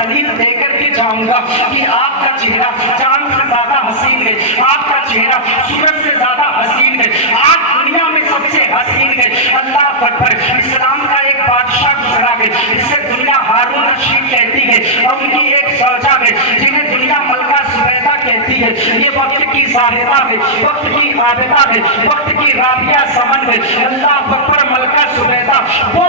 دلیل دے کر کے جاؤں گا کہ آپ کا چہرہ چاند سے زیادہ حسین ہے، آپ کا چہرہ سورج سے زیادہ حسین ہے، آپ دنیا میں سب سے حسین ہے۔ اللہ اکبر۔ اسلام کا ایک بادشاہ گزرا ہے جسے دنیا ہارون رشید کہتی ہے، اور ان کی ایک زوجہ ہے جنہیں دنیا ملکہ زبیدہ کہتی ہے۔ یہ وقت کی زاہدہ ہے، وقت کی عابدہ ہے، وقت کی رابعہ زمن ہے۔ اللہ اکبر۔ ملکہ زبیدہ وہ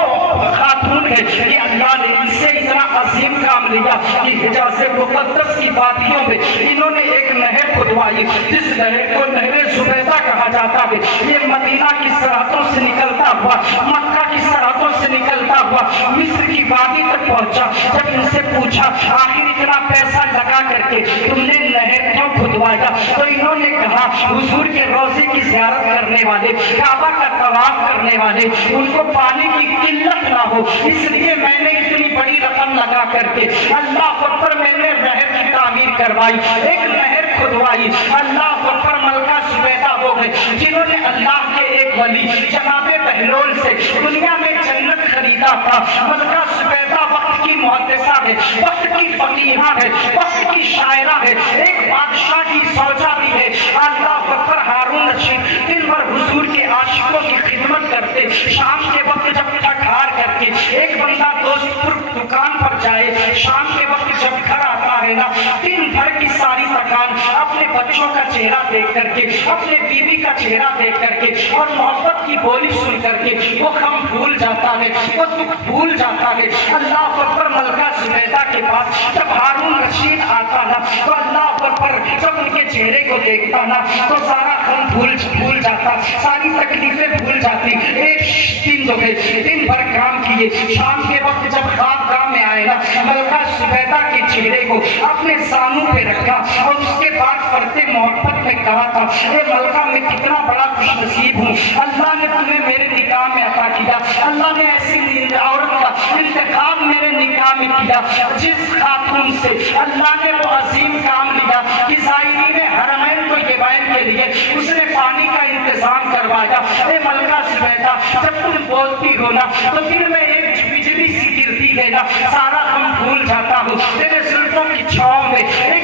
خاتون ہے کہ اللہ نے ان سے اتنا عظیم کام لیا کہ حجاز مقدس کی وادیوں میں انہوں نے ایک نہر کھدوائی جس نہر کو نہر زبیدہ کہا جاتا ہے۔ یہ مدینہ کی سرحدوں سے نکلتا ہوا، مکہ کی سرحدوں سے نکلتا ہوا مصر کی وادی تک پہنچا۔ جب ان سے پوچھا آخر اتنا پیسہ لگا کر کے تم نے نہر کیوں کھدوایا، تو انہوں نے کہا حضور کے روضے کی زیارت کرنے والے، کعبہ کا طواف کرنے والے، ان کو پانی کی قلت نہ ہو، اس لیے میں نے اتنی بڑی رقم لگا کر کے اللہ اکبر میں نے نہر کی تعمیر کروائی، ایک نہر کھدوائی۔ اللہ اکبر۔ ملکہ زبیدہ ہو گئے جنہوں نے اللہ کے ایک ولی جناب بہلول سے دنیا میں جنت خریدا تھا۔ ملکہ زبیدہ وقت کی محدثہ ہے، وقت کی فقیہہ ہے، وقت کی شاعرہ ہے، ایک بادشاہ کی زوجہ بھی ہے۔ اللہ اکبر۔ ہارون رشید دن بھر حضور کے عاشقوں کی خدمت کرتے، شام کے وقت جب تھک ہار کر کے ایک بندہ دوست پور دکان پر جائے، شام کے وقت جب گھر آتا ہے نا، دن بھر کی ساری تھکان اپنے بچوں کا چہرہ دیکھ کر کے، اپنے بیوی کا چہرہ دیکھ کر کے اور محبت کی بولی سن کر کے وہ غم بھول جاتا ہے، وہ دکھ بھول جاتا ہے۔ اللہ اکبر۔ ملکہ زبیدہ کے پاس جب ہارون رشید آتا نا تو اللہ اکبر جب ان کے چہرے کو دیکھتا نا تو سارا غم بھول جاتا، ساری تکلیفیں بھول جاتی۔ ایک دن جو ہے دن بھر کام کیے، شام کے وقت جب خواب کام میں آئے نا، ملکہ زبیدہ کے چہرے کو اپنے زانوں پہ رکھا اور اس کے بعد فرتے محبت میں کہا تھا، اے ملکہ میں کتنا بڑا خوش نصیب ہوں، اللہ نے تمہیں میرے نکاح میں عطا کیا، اللہ نے ایسی عورت کا انتخاب میرے نکاح میں کیا جس خاتون سے اللہ نے وہ عظیم کام لیا کہ زائرین حرمین کو یہ بیان کے لیے اس نے پانی کا انتظام کروایا۔ اے ملکہ زبیدہ جب تم بولتی ہو نا تو دل میں ایک بجلی سی گرتی ہے نا، سارا غم بھول جاتا ہوں، تیرے زلفوں کی چھاؤں میں ایک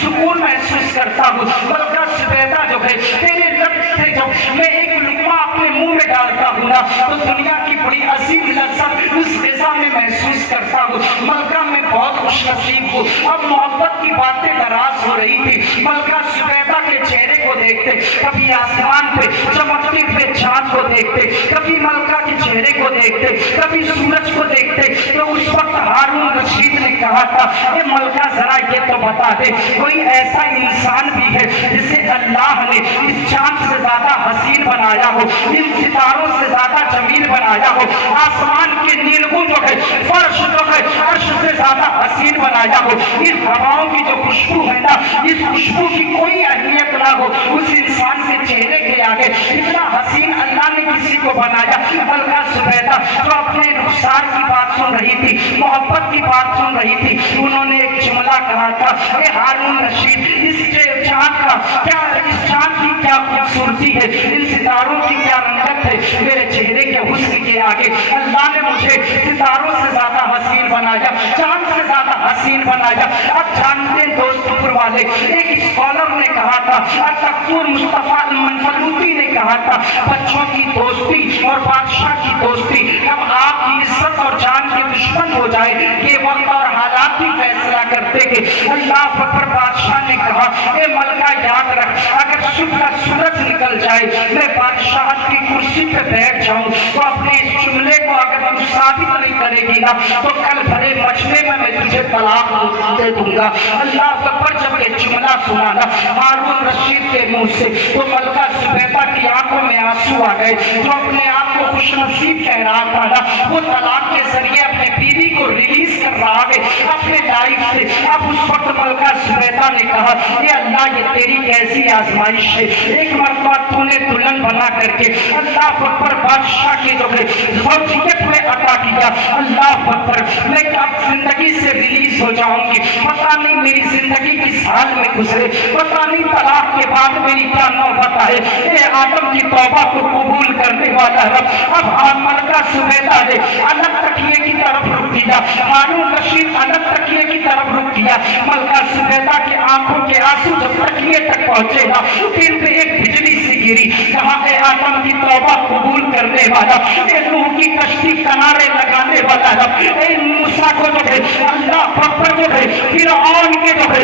سکون محسوس کرتا ہوں۔ ملکہ زبیدہ جو ہے تیرے لب سے جب میں ایک لقمہ اپنے منہ میں ڈالتا ہوں نا تو دنیا کی بڑی عظیم لذت اس غذا میں محسوس کرتا ہوں۔ ملکہ میں بہت خوش نصیب ہوں۔ اب محبت کی باتیں دراز ہو رہی تھی، ملکہ زبیدہ کے چہرے کو دیکھتے، کبھی آسمان پہ چمکتے ہوئے چاند کو دیکھتے، کبھی ملکہ کے چہرے کو دیکھتے، کبھی سورج کو دیکھتے، تو اس وقت ہارون رشید نے کہا تھا اے ملکہ ذرا یہ تو بتا دے کوئی ایسا انسان بھی ہے جسے اللہ نے اس چاند سے زیادہ حسین بنایا ہو، ان ستاروں سے زیادہ جمیل بنایا ہو، آسمان کے نیلگوں جو ہے، فرش جو ہے عرش سے زیادہ حسین بنایا ہو، اس ہواؤں کی جو خوشبو ہے نا، اس خوشبو کی کوئی اہمیت نہ ہو اس انسان کے چہرے کے آگے، اتنا حسین اللہ نے کسی کو بنایا۔ ملکہ زبیدہ جو اپنے رخسار کی بات سن رہی تھی، محبت کی بات سن رہی تھی، انہوں نے ایک جملہ کہا تھا اے ہارون رشید اس چاند کا کیا، اس چاند کی کیا خوبصورتی ہے، ان ستاروں کی کیا رنگت ہے، میرے چہرے کے حسن کے آگے اللہ نے مجھے ستاروں سے زیادہ حسین بنایا، چاند سے زیادہ حسین بنایا۔ اب جانتے ہیں دوست پر والے، ایک اسکالر نے کہا تھا، تکفور مصطفیٰ المنفلوطی نے کہا تھا، بچوں کی دوستی اور بادشاہ کی دوستی اب آپ کی عزت اور جان کے دشمن ہو جائے، یہ وقت اور حالات ہی فیصلہ کرتے کہ اللہ اکبر۔ بادشاہ نے کہا اے ملکہ یاد رکھ، اگر صبح کا سورج نکل جائے میں بادشاہت کی کرسی پہ بیٹھ جاؤں تو اپنے اس جملے کو اگر تم ثابت نہیں کرے گی نا تو کل بھرے مجمع میں تجھے طلاق دے دوں گا۔ اللہ اکبر۔ جب یہ جملہ سنا نا ہارون رشید کے منہ سے تو ملکہ زبیدہ کی آنکھوں میں آنسو آ گئے، جو اپنے آپ کو خوش نصیب کہہ رہا تھا نا وہ طلاق کے ذریعے اپنے بیوی کو ریلیز کر رہا ہے اپنے لائف سے۔ اب اس وقت ملکہ زبیدہ نے کہا اے اللہ یہ تیری کیسی آزمائش ہے، ایک مرتبہ تو نے دلہن بنا کر کے اللہ اکبر بادشاہ کے جو ہے زوجیت میں عطا کیا، اللہ اکبر۔ میں اب زندگی زندگی سے ریلیز ہو جاؤں گی، پتہ نہیں میری زندگی کی سال میں گزرے، پتہ نہیں طلاق کے بعد میری کیا نوبت آئے۔ اے آدم کی توبہ کو قبول کرنے والا رب، اب ملکہ زبیدہ نے الگ تکیے کی طرف رخ کیا، ہارون رشید الگ تکیے کی طرف رخ کیا۔ ملکہ زبیدہ کی آنکھوں کے آنسو جب تکیے تک پہنچے نا، دل پہ ایک بجلی سی گری، کہا اے آدم کی توبہ قبول کرنے والا، اے نوح کی کشتی کنارے لگانے والا رب، اے موسیٰ کو جو ہے اللہ اکبر جو ہے فرعون کے جو ہے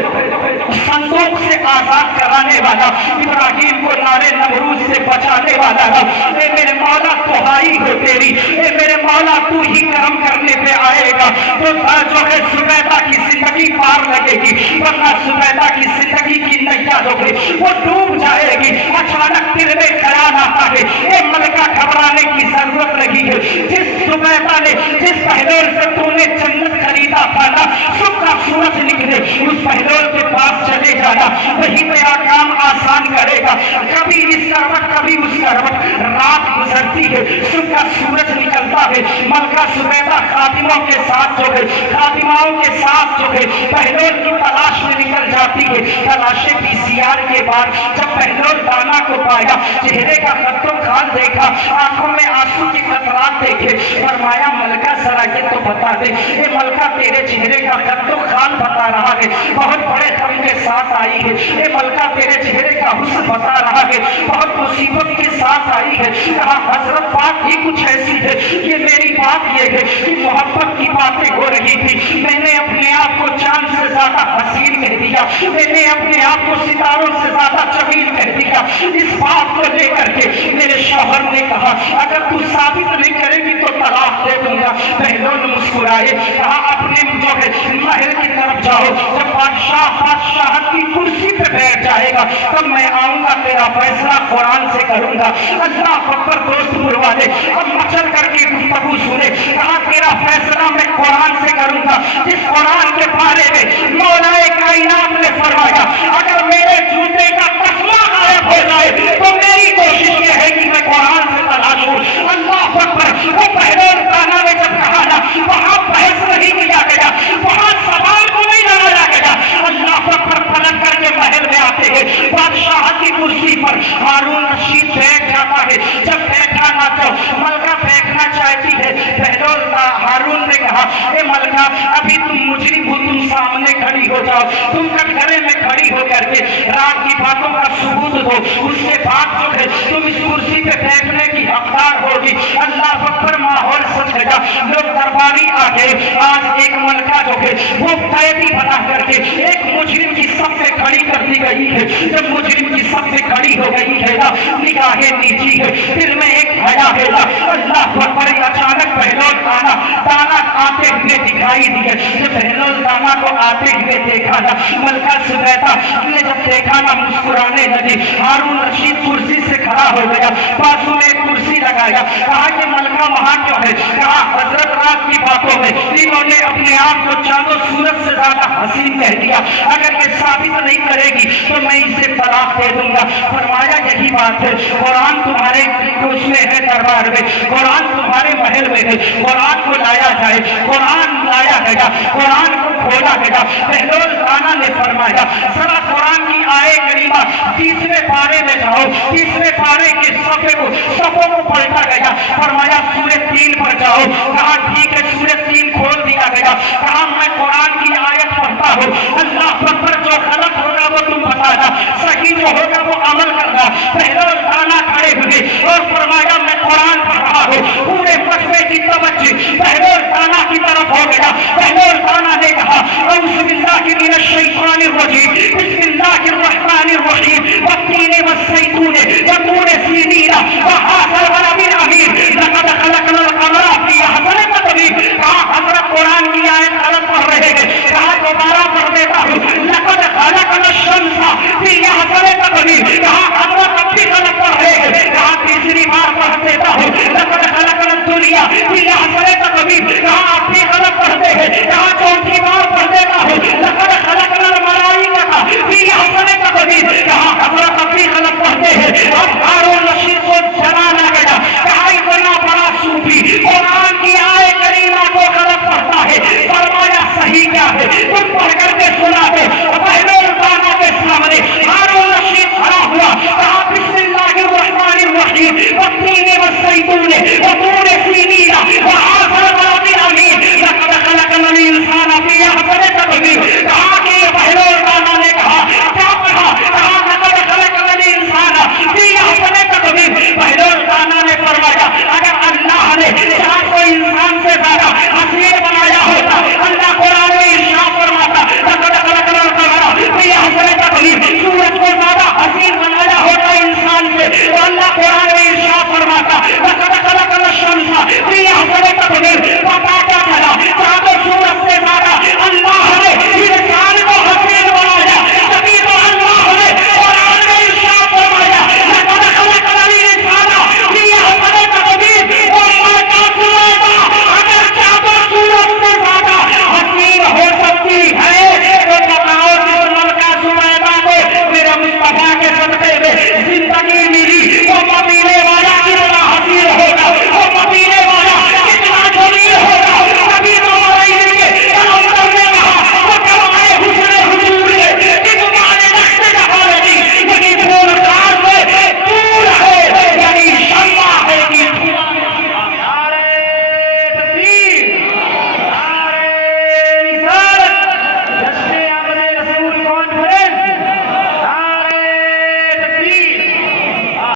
صندوق سے آزاد کرانے والا، ابراہیم کو نارے نمرود سے بچانے والا رب، اے میرے مولا دہائی ہو تیری، اے میرے مولا تو ہی کرم کرنے پہ آئے گا تو جو ہے زبیدہ کی زندگی پار لگے گی، ورنہ زبیدہ کی زندگی کی نیا جو ہے وہ ڈوب جائے گی۔ اچانک دل میں خیال آتا ہے اے ملکہ گھبرانے کی ضرورت نہیں ہے، جس زبیدہ نے جس بہلول سے تو نے جنت خریدا تھا نا، صبح کا سورج نکلے اس بہلول کے پاس چلے جانا، وہی میرا کام آسان کرے گا۔ کبھی اس کروٹ کبھی اس کروٹ، رات گزرتی ہے صبح کا سورج نکلتا ہے، ملکہ زبیدہ خادموں کے ساتھ جو ہے خادماؤں کے ساتھ جو ہے بہلول کی تلاش میں نکل جاتی ہے۔ تلاشے PCR کے بعد جب بہلول دانا کو پایا، چہرے کا خط و خال دیکھا، آنکھوں میں آنسو کی قطرات دیکھے، فرمایا ملکہ ذرا یہ تو بتا دے، اے ملکہ تیرے چہرے کا خط و خال بتا رہا ہے بہت بڑے غم کے ساتھ آئی ہے، اے ملکہ تیرے چہرے کا حسن بتا رہا ہے بہت مصیبت کے ساتھ آئی ہے۔ کہا حضرت بات ہی کچھ ایسی ہے، یہ میری بات یہ ہے کہ محبت کی باتیں ہو رہی تھی، میں نے اپنے آپ کو چاند سے زیادہ حسین کہہ دیا، میں نے اپنے آپ کو ستاروں سے زیادہ جمیل کہہ دیا۔ اس بات کو لے کر کے میرے شوہر نے کہا اگر تو ثابت نہیں کرے گی تو طلاق دے دوں گا۔ بہلول مسکرائے، کہا اپنے جو ہے محل کی طرف جاؤ، جب بادشاہت کی کرسی پہ بیٹھ جائے گا تب میں آؤں گا، تیرا فیصلہ قرآن سے کروں گا۔ اللہ اکبر دوست والے اب مچل کر کے گفتگو سنے، کہا تیرا فیصلہ میں قرآن سے کروں گا، جس قرآن کے بارے میں مولا کائنات نے فرمایا اگر میرے جوتے کا تسمہ غائب ہو جائے تو میری کوشش یہ ہے کہ میں قرآن سے تلاشوں۔ اللہ اکبر، وہ بہلول دانا نے جب کہا نا وہاں بحث نہیں کیا گیا، وہاں سوال کو نہیں لگایا گیا۔ اللہ اکبر، پلٹ کر کے محل میں آتے ہیں، بادشاہ کی کرسی پر ہارون رشید بیٹھ جاتا ہے۔ جب بیٹھا نہ تو ملکہ بیٹھنا چاہتی ہے، بہلول ہارون نے کہا اے ملکہ ابھی تم مجرم ہو، تم سامنے کھڑی ہو جاؤ، تم کٹہرے میں کھڑی ہو کر کے رات کی باتوں کا ثبوت دو، اس کے بعد جو ہے تم اس کرسی پہ بیٹھنے کی حقدار ہوگی۔ اللہ اکبر، ماحول سج گیا، لوگ درباری آ گئے۔ آج ایک ملکہ جو ہے وہ قیدی بنا کر کے ایک مجرم کی صف میں کھڑی کر دی گئی ہے۔ جب مجرم کی صف میں کھڑی ہو گئی ہے نا، نگاہیں نیچی ہے، دل میں ایک حیا ہے نا۔ اللہ اکبر، اچانک بہلول دانا آتے ہوئے دکھائی دیے۔ جب بہلول دانا کو آتے ہوئے دیکھا نا، ملکہ زبیدہ نے جب دیکھا نا مسکرانے لگی۔ ہارون رشید کرسی سے کھڑا ہو گیا، بازو میں ایک کرسی لگایا، کہا کہ ملکہ وہاں کیوں ہے؟ کہا حضرت رات کی باتوں میں انہوں نے اپنے آپ کو چاند و سورج سے زیادہ حسین کہہ دیا، اگر یہ ثابت نہیں کرے گی تو میں اسے طلاق دے دوں گا۔ فرمایا یہی بات ہے، قرآن تمہارے اس میں ہے، دربار میں قرآن تمہارے محل میں ہے، قرآن کو لایا جائے۔ قرآن لایا گیا، قرآن کو کھولا گیا۔ بہلول دانا نے فرمایا ذرا قرآن کی آئے کریمہ 30ویں پارے میں جاؤ، 30ویں پارے کے صفوں کو پلٹا گیا، فرمایا سورہ 3 پر جاؤ۔ کہا ٹھیک ہے، سورہ 3 کھول دیا گیا۔ کہا میں قرآن کی آیت پڑھتا ہوں، اللہ اکبر، جو غلط ہوگا وہ تم بتانا، صحیح جو ہوگا وہ عمل کرنا۔ بہلول دانا کھڑے ہوئے اور فرمایا میں قرآن پڑھ رہا ہوں، پورے مجمع کی توجہ بہلول دانا کی طرف ہو گیا۔ بہلول دانا نے کہا اعوذ باللہ من الشیطان الرجیم، بسم اللہ الرحمن الرحیم، والتین والزیتون وطور سینین وہذا البلد الامین، لقد خلقنا القمر فی احسن تقویم۔ کہا حضرت قرآن کی آیت غلط پڑھ رہے ہیں، کہا دوبارہ پڑھ دیتا ہوں، لقد خلقنا الشمس فی احسن تقویم۔ کہا حضرت اب بھی غلط پڑھ رہے ہیں، کہا تیسری بار پڑھ دیتا ہوں، لقد خلقنا الدنیا فی